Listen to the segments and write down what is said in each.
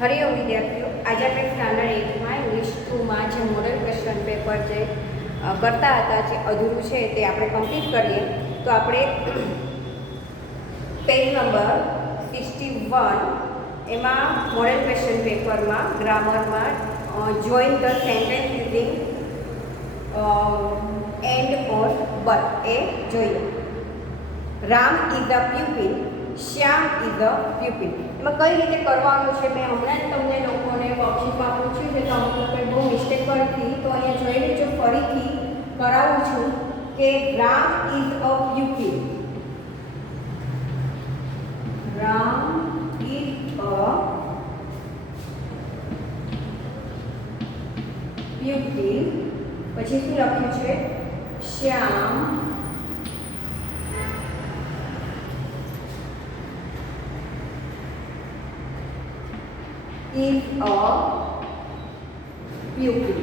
હરિઓમ વિદ્યાર્થીઓ, આજે આપણે સ્ટાન્ડર્ડ 8માં ઇંગ્લિશ 2માં જે મોડલ ક્વેશ્ચન પેપર જે કરતા હતા, જે અધૂરું છે તે આપણે કમ્પ્લીટ કરીએ. તો આપણે પેજ નંબર 61 એમાં મોડલ ક્વેશ્ચન પેપરમાં ગ્રામરમાં join the sentence using and or but એ જોઈએ. Ram is a pupil, Shyam is a pupil. એમાં કઈ રીતે કરવાનું છે મેં હમણાં જ તમને લોકોને વર્કશીટમાં પૂછ્યું છે, તો અમુક લોકોએ બહુ મિસ્ટેક કરી. તો અહીંયા જોઈ લેજો, ફરીથી કરાવું છું કે Ram is a pupil. Ram is a pupil. પછી શું લખ્યું છે? શ્યામ is a pupil.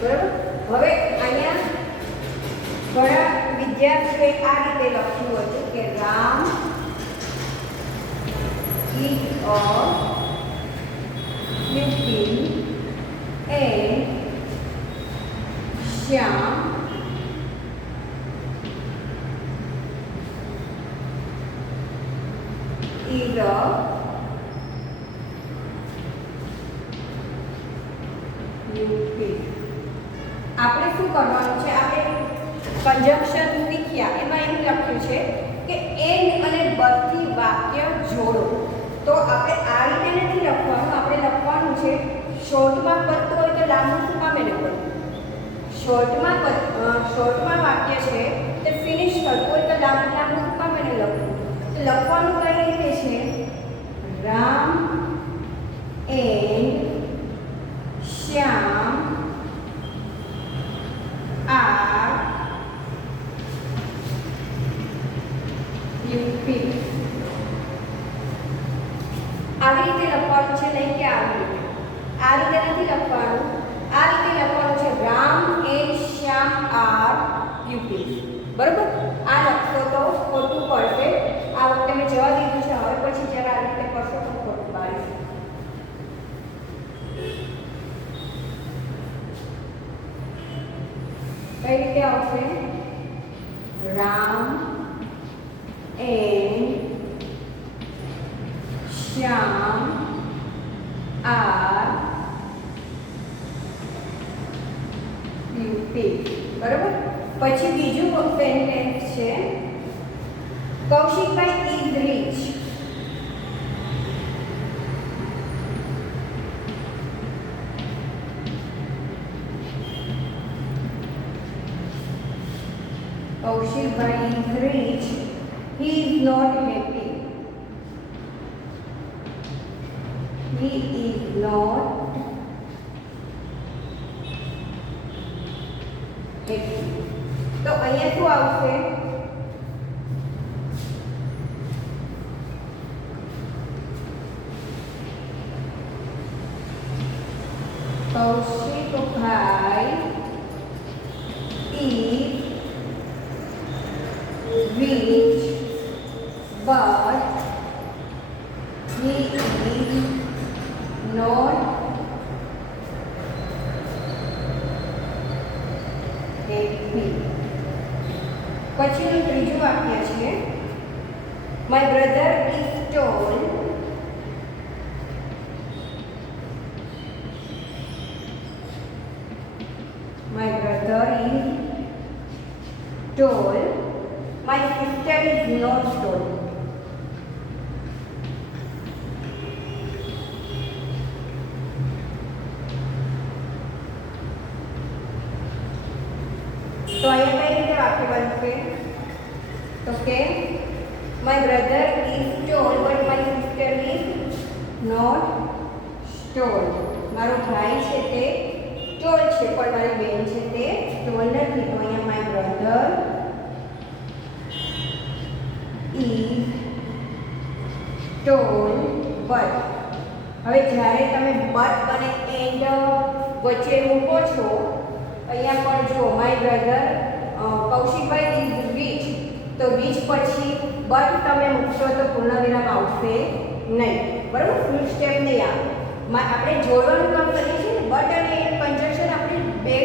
બરાબર. હવે અહીંયા ઘણા વિદ્યાર્થીઓએ આ રીતે લખ્યું હતું કે Ram is a pupil and Shyam is a pupil. આપણે શું કરવાનું છે? આપણે કન્જંક્શન શીખ્યા, એમાં એવું લખ્યું છે કે એન્ડ અને બટ થી વાક્ય જોડો. તો આપણે આ રીતે નથી લખવાનું, આપણે લખવાનું છે શોર્ટમાં પદતું હોય તો લાંબુ શું કામ એને લખવું? શોર્ટમાં વાક્ય છે તે ફિનિશ થતું હોય તો લાંબુ શું કામ એને લખવું? તો લખવાનું કઈ રીતે છે? Ram and Shyam are pupil. આવી રીતે લખવાનું છે, નહીં કે આવી રીતે. આ રીતે નથી લખવાનું, આ રીતે લખવાનું છે Ram and Shyam are pupil. બરોબર. આ લખશો તો ખોટું પડશે. આ વખતે મેં જવા દીધું છે, હવે પછી જ્યારે આ રીતે કરશો તો ખોટું પાડીશ. કઈ રીતે આવશે? Ram and Shyam are pupil. બરોબર. પછી બીજું સેન્ટેન્સ છે Kaushikbhai is rich. Kaushikbhai is rich. He is not happy. He is not happy. તો અહીંયા શું આવશે? Kaushikbhai is rich, but he is not happy. પછીનું ત્રીજું વાક્ય છે My brother is tall. My brother is tall. My sister is not tall. તો અહીંયા કઈ રીતે વાક્ય બનશે? તો કે My brother is tall but my sister is not tall. મારો ભાઈ છે તે tall છે પણ મારી બેન છે તે tall નથી. તો અહીંયા my brother is tall but. હવે જ્યારે તમે but અને and વચ્ચે મૂકો છો, અહીંયા પણ જો my brother Kaushikbhai is rich, તો રીચ પછી બટ તમે મૂકશો તો પૂર્ણ વિરામ આવશે નહીં, બરાબર, ફૂલ સ્ટેપ નહીં આવે. આપણે જોડવાનું કામ કરીએ છીએ ને, બટ અને એન્ડ કન્જક્શન આપણે બે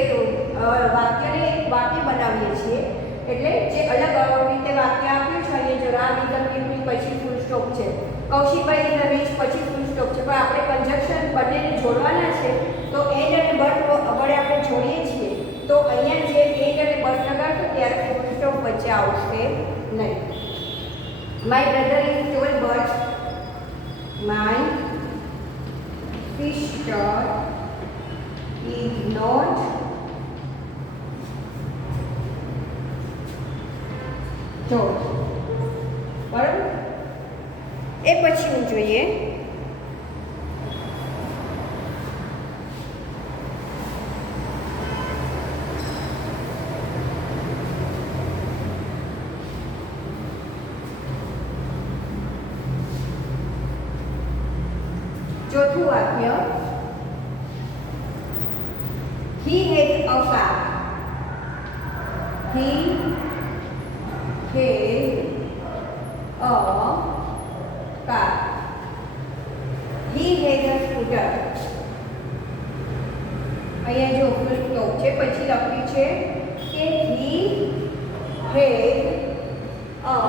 વાક્યને એક વાક્ય બનાવીએ છીએ. એટલે જે અલગ રીતે વાક્ય આપ્યું છે અહીંયા જો રામ ઇઝ અ પીપલ પછી ફૂલ સ્ટોપ છે, કૌશિકભાઈ ઇઝ અ રીચ પછી ફૂલ સ્ટોપ છે, પણ આપણે કન્જક્શન બંનેને જોડવાના છે તો એન્ડ અને બટ વડે આપણે જોડીએ છીએ તો અહીંયા જે એન્ડ અને બટ લગાડશો ત્યારે ફૂલ સ્ટોપ વચ્ચે આવશે નહીં. My brother is tall but my sister is not tall, બરાબર. એ પછી હું જોઈએ ચોથું વાક્ય, he has a car, he has a car, he has a scooter. અહીંયા જો ફૂલ સ્ટોપ છે પછી લખ્યું છે કે he has a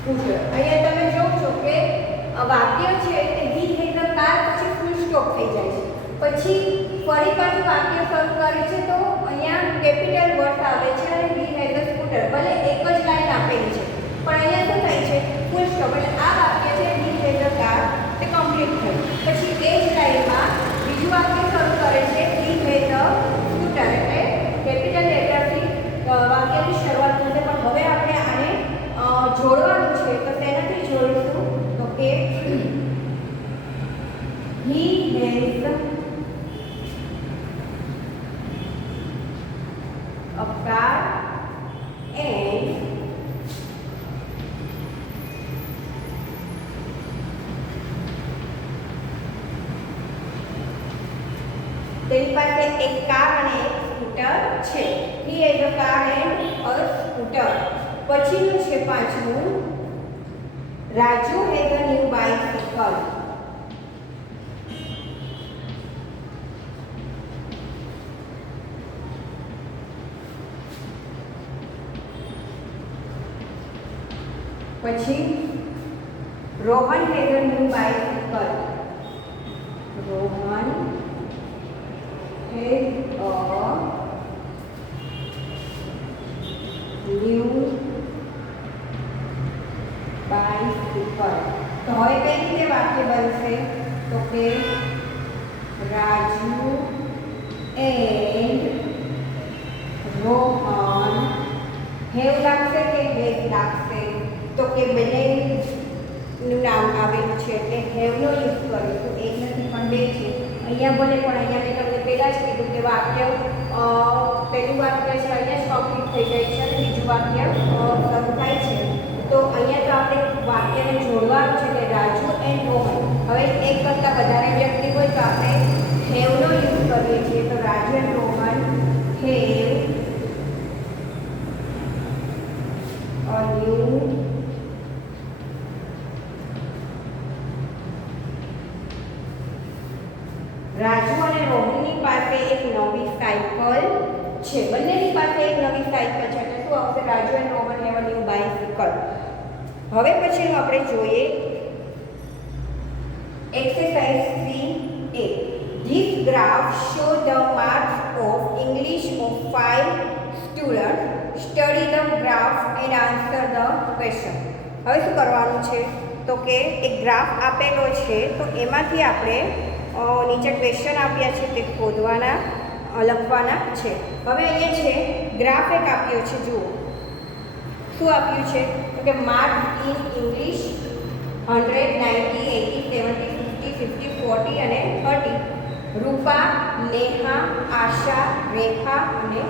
scooter. અહીંયા તમે જોવો છો કે વાક્ય છે કે he has a car પછી ફૂલ સ્ટોપ થઈ જાય છે, પછી ફરી પાછું વાક્ય શરૂ કરે છે તો અહીંયા કેપિટલ વર્ડ આવે છે અને he has a scooter. ભલે એક જ લાઈન આપેલી છે પણ અહીંયા શું થાય છે ફૂલ સ્ટોપ, એટલે આ વાક્ય છે he has a car તે કમ્પ્લીટ થયું. પછી એ જ લાઈનમાં બીજું વાક્ય શરૂ કરે છે he has a scooter, એટલે કેપિટલ લેટરથી વાક્યની શરૂઆત થશે. પણ હવે આપણે આને જોડવાનું છે તો તેનાથી જોડીશું તો કે he has a car and તેની પાસે એક કાર અને એક સ્કૂટર છે. he has a car and a scooter. પછીનું છે પાંચમું, Raju has a new bicycle. પછી Rohan has a new bicycle. Rohan has a new bicycle. તો હવે કઈ રીતે વાક્ય બનશે તો કે રાજુ એન્ડ રોહન, હેવ લાગશે કે હેવ લાગશે તો કે બંનેનું નામ આવેલું છે એટલે હેવનો યુઝ કરીશું. એક નથી પણ બે છે અહીંયા, ભલે પણ અહીંયા મેં તમને પહેલાં જ કીધું કે વાક્ય પહેલું વાક્ય છે અહીંયા જ કમ્પ્લીટ થઈ જાય છે અને બીજું વાક્ય શરૂ થાય છે. તો અહીંયા તો આપણે વાક્યને જોડવાનું છે કે રાજુ એન્ડ રોહન. હવે એક કરતાં વધારે વ્યક્તિ હોય તો આપણે હેવનો યુઝ કરીએ છીએ. તો Raju and Rohan have a new Raju અને રોહિણી પાસે એક નવી સાયકલ છે. બંનેની પાસે એક નવી સાયકલ છે એટલે શું આવશે Raju and Rohan have a new bicycle. હવે પછીનું આપણે જોઈએ exercise 3A. This graph show the marks of English of 5 students. Study the graph and answer the question. હવે શું કરવાનું છે તો કે એક ગ્રાફ આપેલો છે તો એમાંથી આપણે નીચે ક્વેશ્ચન આપ્યા છે તે શોધવાના લખવાના છે. હવે અહીંયા છે ગ્રાફ એક આપ્યો છે, જુઓ શું આપ્યું છે તો કે માર્ક ઇન ઇંગ્લિશ 100, 90, 80, 70, 50, 40 અને 30. રૂપા, નેહા, આશા, રેખા અને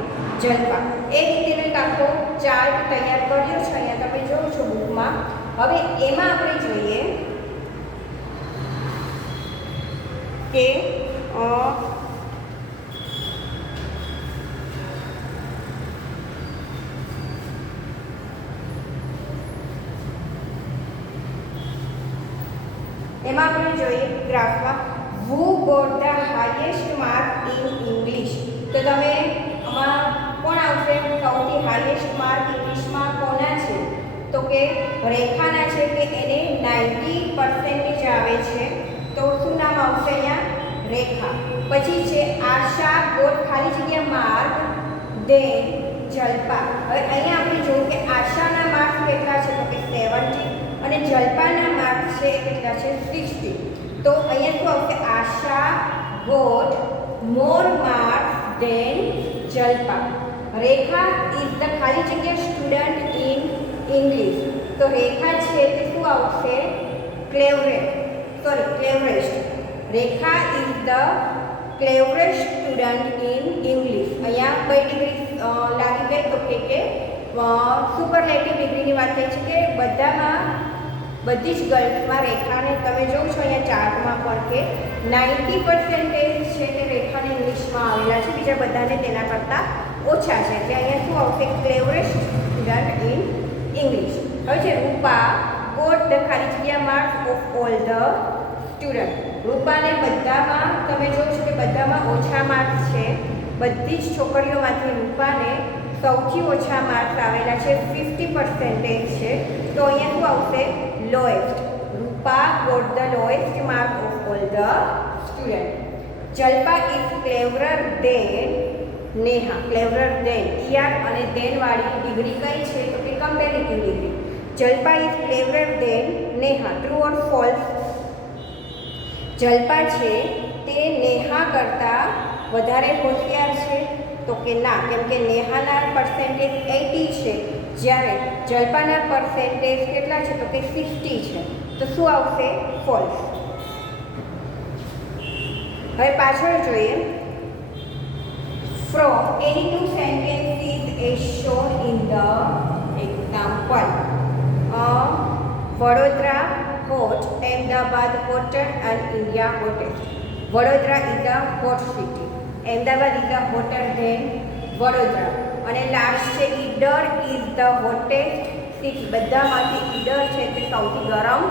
જલ્પા. એ રીતેનો એક આખો ચાર્ટ તૈયાર કર્યો છે અહીંયા તમે જોવો છો બુકમાં. હવે એમાં આપણે જોઈએ કે એમાં આપણે જોઈએ ગ્રાફમાં who got the highest mark in English. તો તમે આમાં કોણ આવશે? સૌથી હાઈએસ્ટ માર્ક ઇંગ્લિશમાં કોના છે? તો કે રેખાના છે કે એને 90% આવે છે. તો શું નામ આવશે અહીંયા? રેખા. પછી છે આશા ગોટ ખાલી જગ્યા માર્ક દેન જલ્પા. હવે અહીંયા આપણે જોયું કે આશાના માર્ક્સ કેટલા છે? તો કે 70 અને જલ્પાના માર્ક્સ છે એ કેટલા છે? 60. તો અહીંયા શું આવશે? Asha got more marks than Jalpa. Rekha is the ખાલી જગ્યા સ્ટુડન્ટ ઇન ઇંગ્લિશ. તો રેખા છે તે શું આવશે? Cleverest. Rekha is the cleverest student in English. અહીંયા કઈ ડિગ્રી લાગી ગઈ? તો કે સુપરલેટિવ ડિગ્રીની વાત થઈ છે કે બધી જ ગર્લ્સમાં રેખાને તમે જોવો છો અહીંયા ચાર્ટમાં પણ કે 90% છે તે રેખાને ઇંગ્લિશમાં આવેલા છે, બીજા બધાને તેના કરતાં ઓછા છે. એટલે અહીંયા શું આવશે? Cleverest student in English. હવે છે રૂપા ગોટ ધ ખાલી જગ્યા marks of all the student. રૂપાને બધામાં તમે જોશો કે બધામાં ઓછા માર્ક્સ છે. બધી જ છોકરીઓમાંથી રૂપાને સૌથી ઓછા માર્ક્સ આવેલા છે, 50% છે. તો અહીંયા શું આવશે? Lowest. Rupa got the lowest mark of all the student. Jalpa is cleverer than Neha. Cleverer than અને દેન વાળી ડિગ્રી કઈ છે? તો કે comparative degree. Jalpa is cleverer than Neha. True or false? Jalpa છે તે નેહા કરતાં વધારે હોશિયાર છે? તો કે ના, કેમ કે નેહાના પર્સેન્ટેજ 80 છે, જ્યારે જલ્પાના પર્સેન્ટેજ કેટલા છે? તો કે 60 છે. તો શું આવશે? ફોલ્સ. હવે પાછળ જોઈએ. From any two sentences as shown in the example. Vadodara hot, Ahmedabad hotter and India hottest. Vadodara is a hot city. Ahmedabad is a hotter than Vadodara. અને લાસ્ટ છે Idar is the hottest city. બધામાંથી ઈડર છે તે સૌથી ગરમ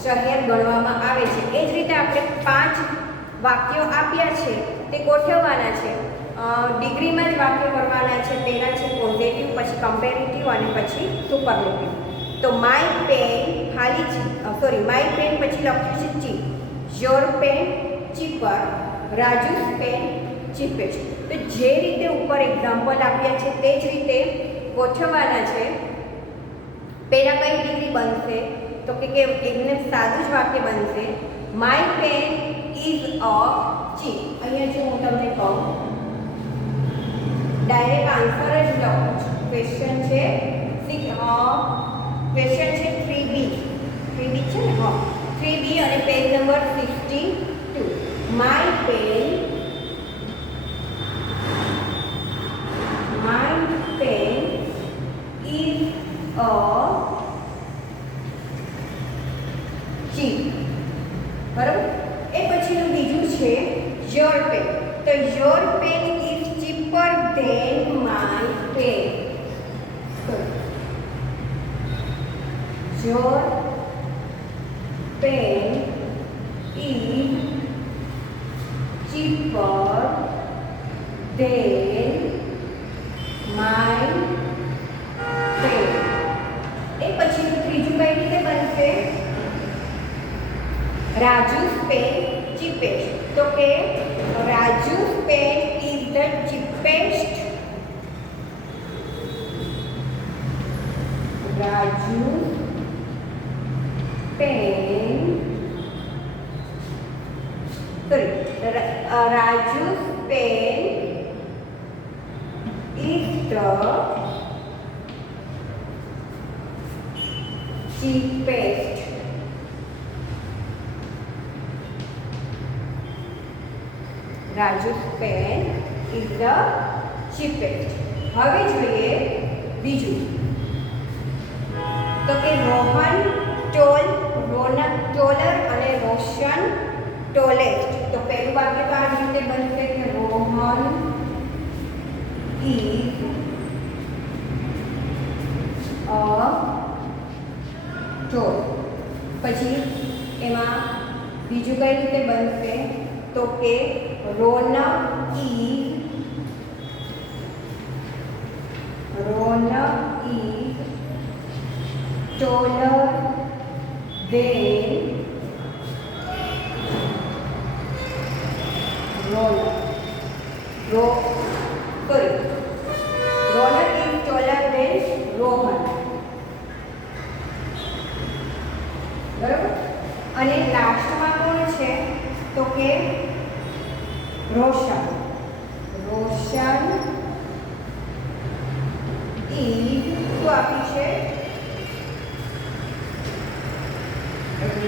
શહેર ગણવામાં આવે છે. એ જ રીતે આપણે 5 વાક્યો આપ્યા છે તે ગોઠવવાના છે. ડિગ્રીમાં જ વાક્ય કરવાના છે. પહેલાં છે પોઝિટિવ, પછી કમ્પેરેટિવ અને પછી સુપરલેટિવ. તો માય પેન માય પેન પછી લખ્યું છે cheap. Your pen cheaper. Raju's pen cheapest. તો જે રીતે ઉપર એક્ઝામ્પલ આપ્યા છે તે જ રીતે ગોઠવવાના છે. પહેલાં કઈ ડિગ્રી બનશે? તો કે એકને સાદું જ વાક્ય બનશે. My pen is a cheap. અહીંયા જો હું તમને કહું, ડાયરેક્ટ આન્સર જ લખું છું. ક્વેશ્ચન છે 3B છે ને? હા, 3B અને page number 62. My pen is a cheap. બરાબર. એ પછીનું બીજું છે યોર પેન. તો your pen is cheaper than my pen. Your pen is cheaper than my pen. એ પછીનું ત્રીજું કઈ રીતે બનશે? Raju's pen cheapest. તો કે Raju's pen is the cheapest. Raju's Raju's pen is the cheapest. Raju's pen is the cheapest. હવે જોઈએ બીજું. તો કે રોહન ટોલર અને રોશન ટોલેસ્ટ. તો પહેલું વાક્ય તો આ રીતે બનશે કે રોહન ઇઝ અ ટોલ. પછી બીજું કઈ રીતે બનશે તો કે રોનક is taller than Ronak. Ronak is taller than Rohan. બરાબર. અને લાસ્ટમાં કોણ છે તો કે રોશન. રોશન ઇઝ શું આપી છે?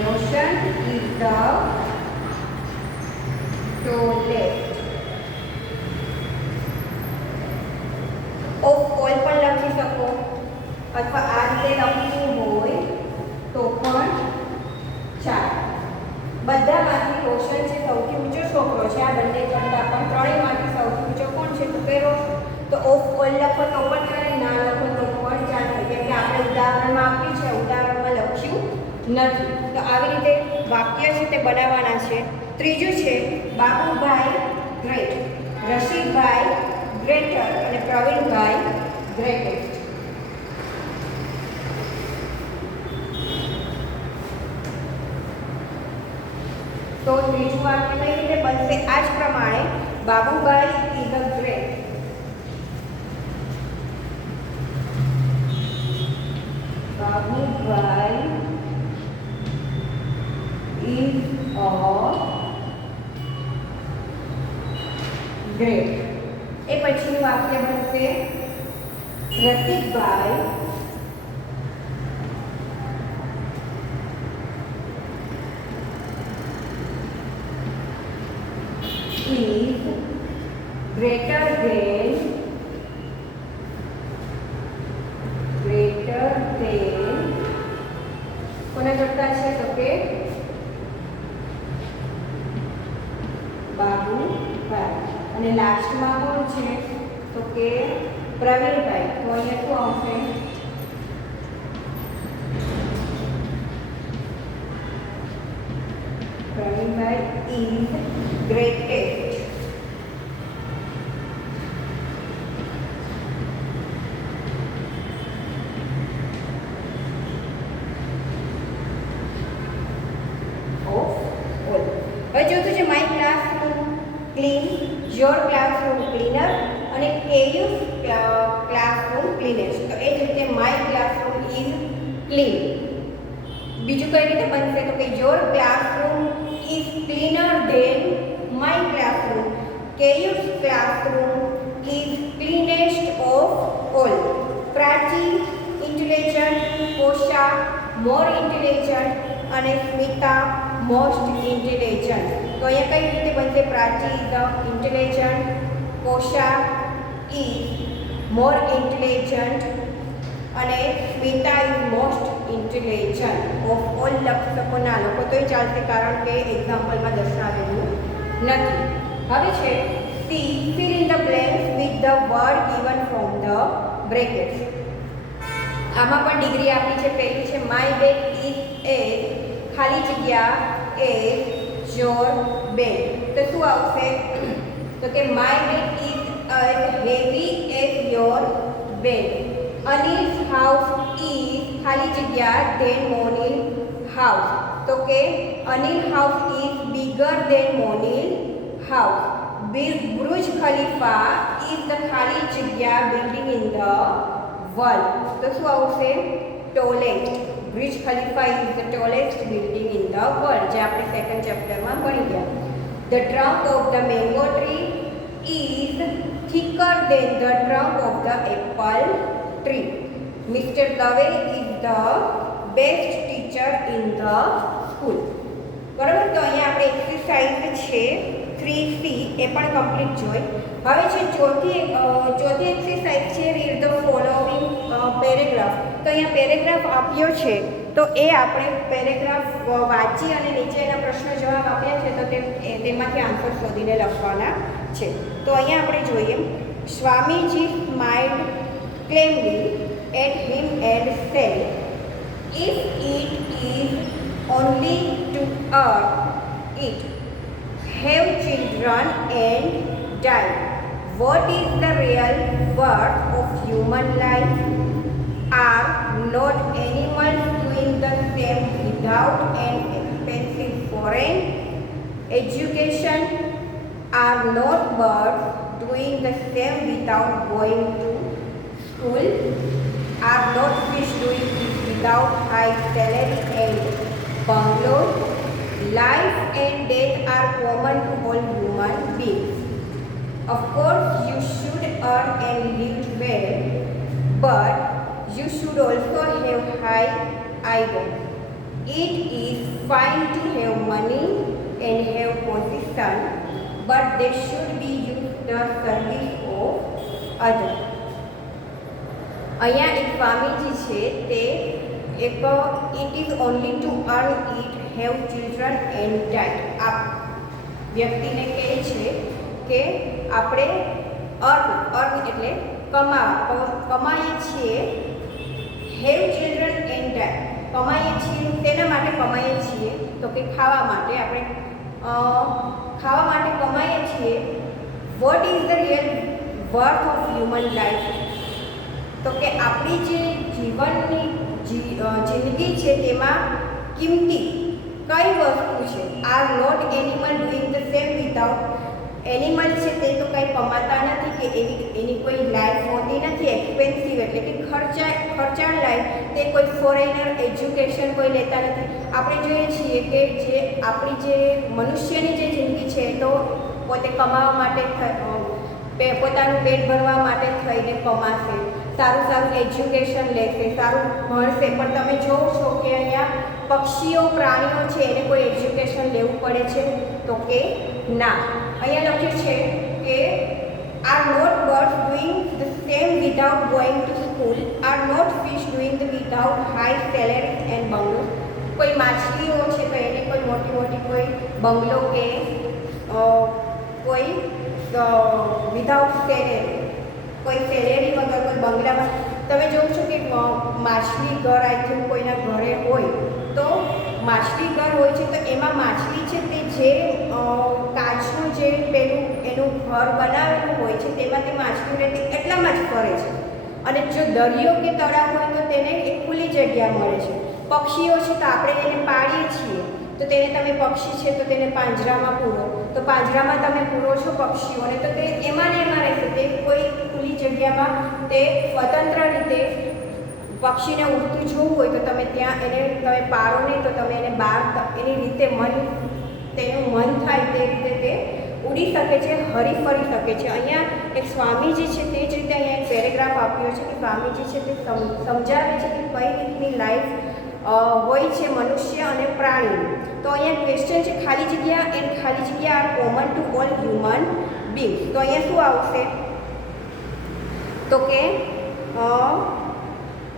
Roshan is the tallest of all પણ લખી શકો અથવા આ રીતે લખવું હોય તો પણ ચાલે. બધામાંથી રોશન છે સૌથી ઊંચો છોકરો છે. આ બંને કરતા પણ ત્રણેયમાંથી સૌથી ઊંચો કોણ છે તો કે રોશન. તો ઓફ ઓલ લખો તો પણ ચાલે, ના લખો તો પણ ચાલે, કેમ કે આપણે ઉદાહરણમાં આપ્યું છે, ઉદાહરણમાં લખ્યું નથી. તો આવી રીતે વાક્ય છે તે બનાવવાના છે. ત્રીજું છે બાબુભાઈ ગ્રેટ, રશીદભાઈ ગ્રેટર અને પ્રવીણભાઈ ગ્રેટેસ્ટ. તો ત્રીજું વાક્ય કઈ રીતે બનશે? આ જ પ્રમાણે Babubhai is a great. Babubhai is a great. એ પછીનું વાક્ય બનશે રસિકભાઈ is greater than કોના કરતા છે તો કે બાબુભાઈ. અને લાસ્ટમાં કોણ છે તો કે પ્રવીણભાઈ. તો અહીંયા શું આવશે? Pravinbhai is greatest. હવે જોતું છે my classroom clean, your classroom cleaner અને કેયુસ ક્લાસરૂમ ક્લીનેસ્ટ. તો એ જ રીતે માય ક્લાસરૂમ ઇઝ ક્લીન. બીજું કઈ રીતે બનશે તો કે your classroom is cleaner than my classroom, Keyu's classroom is cleanest of all. Prachi intelligent, Kosha more intelligent અને સ્મિતા મોસ્ટ ઇન્ટેલિજન્ટ. તો અહીંયા કઈ રીતે બનશે? Prachi is intelligent, Kosha is more intelligent અને Smita is most intelligent. Of all લખી શકો, ના લખો તોય ચાલશે, કારણ કે એક્ઝામ્પલમાં દર્શાવેલું નથી. હવે છે C fill in the blanks with the word given from the brackets. આમાં પણ ડિગ્રી આપી છે. પહેલી છે માય બેગ ઇઝ એ ખાલી જગ્યા એ યોર બેગ. તો શું આવશે તો કે my bag is as heavy as your bag. Anil's house is ખાલી જગ્યા ધેન મોનિલ હાઉસ. તો કે Anil house is bigger than Monil house. Burj Khalifa is the ખાલી જગ્યા બિલ્ડિંગ ઇન ધ વર્લ્ડ. તો શું આવશે? Tallest. Burj Khalifa is the tallest building in the world, જે આપણે સેકન્ડ ચેપ્ટરમાં ભણી ગયા. The trunk of the mango tree is thicker than the trunk of the Apple tree. Mister Dave is the best teacher in the school. બરાબર. તો અહીંયા આપણે exercise છે 3C એ પણ કમ્પ્લીટ જોઈ. હવે છે ચોથી એક્સરસાઇઝ છે રીડ ધ ફોલોવિંગ પેરેગ્રાફ. તો અહીંયા પેરેગ્રાફ આપ્યો છે, તો એ આપણે પેરેગ્રાફ વાંચી અને નીચે એના પ્રશ્નો જવાબ આપ્યા છે, તો તેમાંથી આન્સર શોધીને લખવાના છે. તો અહીંયા આપણે જોઈએ Swamiji smiled calmly at him and said, if it is only to earth it. Have children and die. What is the real worth of human life? Are not animals doing the same without an expensive foreign education? Are not birds doing the same without going to school? Are not fish doing this without high salary and bungalows? Life and death are common to all human beings. Of course, you should earn and live well, but you should also have high ideals. It is fine to have money and have position, but they should be used the service of others. અહીંયા એક સ્વામીજી છે તે એક it is only to earn it have children and die આ વ્યક્તિને કહે છે કે આપણે અર્ન એટલે કમાઈએ છીએ હેવ ચિલ્ડ્રન એન્ડ ડાય કમાઈએ છીએ તેના માટે કમાઈએ છીએ તો કે ખાવા માટે આપણે ખાવા માટે કમાઈએ છીએ vote is the real worth of human life તો કે આપણી જે જીવનની જિંદગી છે તેમાં કિંમતી કઈ વસ્તુ છે are not animal doing the same without animal છે તે તો કંઈ કમાતા નથી કે એની કોઈ લાઈફ હોતી નથી એક્સપેન્સિવ એટલે કે ખર્ચાળ લાઈફ તે કોઈ ફોરેનર એજ્યુકેશન કોઈ લેતા નથી આપણે જોઈએ છીએ કે જે આપણી જે મનુષ્યની જે જિંદગી છે તો પોતે કમાવા માટે પોતાનું પેટ ભરવા માટે થઈને કમાશે સારું એજ્યુકેશન લેશે સારું ભણશે પણ તમે જોવો છો કે અહીંયા પક્ષીઓ પ્રાણીઓ છે એને કોઈ એજ્યુકેશન લેવું પડે છે તો કે ના અહીંયા લખ્યું છે કે are not birds doing the same without going to school are not fish doing the without high salaries and bungalows કોઈ માછલીઓ છે તો એને કોઈ મોટી કોઈ બંગલો કે કોઈ વિધાઉટ સેલેરી કોઈ સેલેરી વગર કોઈ બંગલામાં તમે જોવો છો કે માછલી ઘર આઈ થિંક કોઈના ઘરે હોય તો માછલી ઘર હોય છે તો એમાં માછલી છે તે જે કાચનું જે પેલું એનું ઘર બનાવેલું હોય છે તેમાં તે માછલી રહેતી એટલામાં જ ફરે છે અને જો દરિયો કે તળાવ હોય તો તેને એક ખુલ્લી જગ્યા મળે છે પક્ષીઓ છે તો આપણે એને પાળીએ છીએ તો તેને તમે પક્ષી છે તો તેને પાંજરામાં પૂરો તો પાંજરામાં તમે પૂરો છો પક્ષીઓને તો તે એમાં ને એમાં રહેશે તે કોઈ ખુલ્લી જગ્યામાં તે સ્વતંત્ર રીતે પક્ષીને ઉડતું જોવું હોય તો તમે ત્યાં એને તમે પાડો નહીં તો તમે એને બહાર એની રીતે તેનું મન થાય તે રીતે તે ઉડી શકે છે હરી ફરી શકે છે અહીંયા એક સ્વામીજી છે તે જ રીતે અહીંયા એક પેરેગ્રાફ આપ્યો છે કે સ્વામીજી છે તે સમજાવે છે કે કઈ રીતની લાઈફ હોય છે મનુષ્ય અને પ્રાણી તો અહીંયા ક્વેશ્ચન છે ખાલી જગ્યા એન્ડ ખાલી જગ્યા are common to all human beings તો અહીંયા શું આવશે તો કે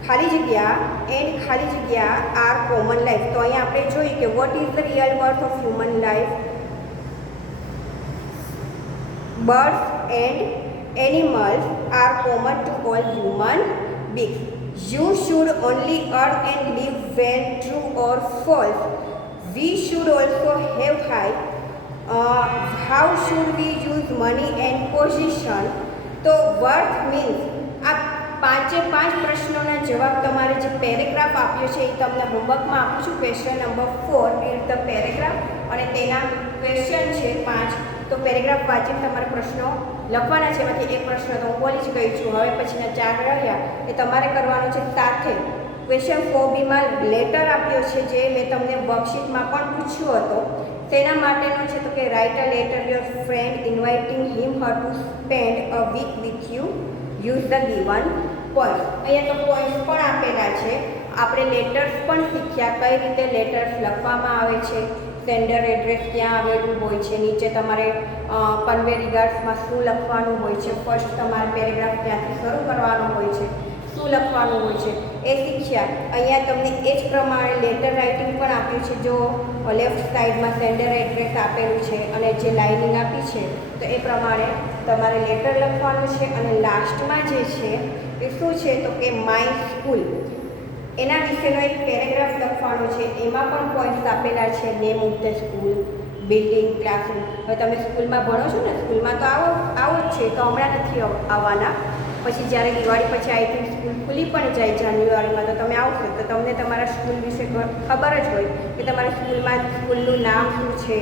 ખાલી જગ્યા એન્ડ ખાલી જગ્યા આર કોમન લાઈફ તો અહીંયા આપણે જોઈએ કે what is the real worth of human life birds and animals are common to all human beings You should only earn and live well, true or false. We should also have high. How should we use money and position? તો worth means આ પાંચે પાંચ પ્રશ્નોના જવાબ તમારે જે paragraph આપ્યો છે એ તમને હોમવર્કમાં આપું છું question number 4 read the paragraph અને તેના ક્વેશ્ચન છે 5 તો પેરેગ્રાફ વાંચીને તમારે પ્રશ્નો લખવાના છે એમાંથી એક પ્રશ્ન તો હું બોલી જ ગઈ છું હવે પછીના 4 રહ્યા એ તમારે કરવાનો છે સાથે ક્વેશ્ચન 4બીમાં લેટર આપ્યો છે જે મેં તમને વર્કશીટમાં પણ પૂછ્યો હતો તેના માટેનો છે તો કે write a letter your friend inviting him her to spend a week with you use the given point અહીંયા તો પોઈન્ટ્સ પણ આપેલા છે આપણે લેટર્સ પણ શીખ્યા કઈ રીતે લેટર્સ લખવામાં આવે છે સેન્ડર એડ્રેસ ક્યાં આવેલું હોય છે નીચે તમારે કન્વે રિગાર્ડ્સમાં શું લખવાનું હોય છે ફર્સ્ટ તમારે પેરેગ્રાફ ત્યાંથી શરૂ કરવાનો હોય છે શું લખવાનું હોય છે એ શીખ્યા અહીંયા તમને એ જ પ્રમાણે લેટર રાઇટિંગ પણ આપ્યું છે જો લેફ્ટ સાઈડમાં સેન્ડર એડ્રેસ આપેલું છે અને જે લાઇનિંગ આપી છે તો એ પ્રમાણે તમારે લેટર લખવાનું છે અને લાસ્ટમાં જે છે એ શું છે તો કે માય સ્કૂલ એના વિશેનો એક પેરેગ્રાફ લખવાનો છે એમાં પણ પોઈન્ટ્સ આપેલા છે name of the school building, classroom. હવે તમે સ્કૂલમાં ભણો છો ને, સ્કૂલમાં તો આવો જ છે, તો હમણાં નથી આવવાના. પછી જ્યારે દિવાળી પછી આઈ થિંક સ્કૂલ ખુલી પણ જાય જાન્યુઆરીમાં, તો તમે આવશો તો તમને તમારા સ્કૂલ વિશે ખબર જ હોય કે તમારા સ્કૂલનું નામ શું છે,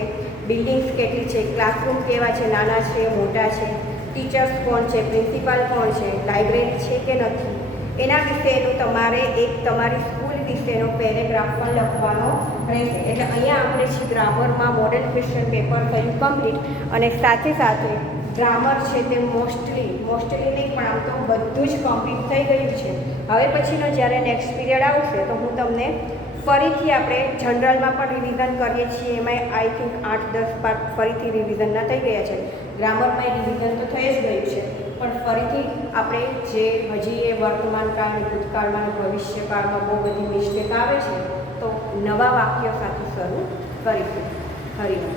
બિલ્ડિંગ્સ કેટલી છે, ક્લાસરૂમ કેવા છે, નાના છે, મોટા છે, ટીચર્સ કોણ છે, પ્રિન્સિપાલ કોણ છે, લાઇબ્રેરી છે કે નથી, એના વિશેનું તમારે એક તમારી સ્કૂલ વિશેનો પેરેગ્રાફ પણ લખવાનો રહેશે. એટલે અહીંયા આપણે છે ગ્રામરમાં મોડેલ ક્વેશ્ચન પેપર થયું કમ્પ્લીટ, અને સાથે સાથે ગ્રામર છે તે મોસ્ટલી નહીં પણ આમ તો બધું જ કમ્પ્લીટ થઈ ગયું છે. હવે પછીનો જ્યારે નેક્સ્ટ પીરિયડ આવશે તો હું તમને ફરીથી આપણે જનરલમાં પણ રિવિઝન કરીએ છીએ, એમાં આઈ થિંક 8-10 પાર્ટ ફરીથી રિવિઝનના થઈ ગયા છે. ગ્રામરમાં રિવિઝન તો થઈ જ ગયું છે, પણ ફરીથી આપણે જે હજી એ વર્તમાન કાળ, ભૂતકાળમાં, ભવિષ્યકાળમાં બહુ બધી મિસ્ટેક આવે છે, તો નવા વાક્યો સાથે શરૂ કરીશું. હરિઓમ.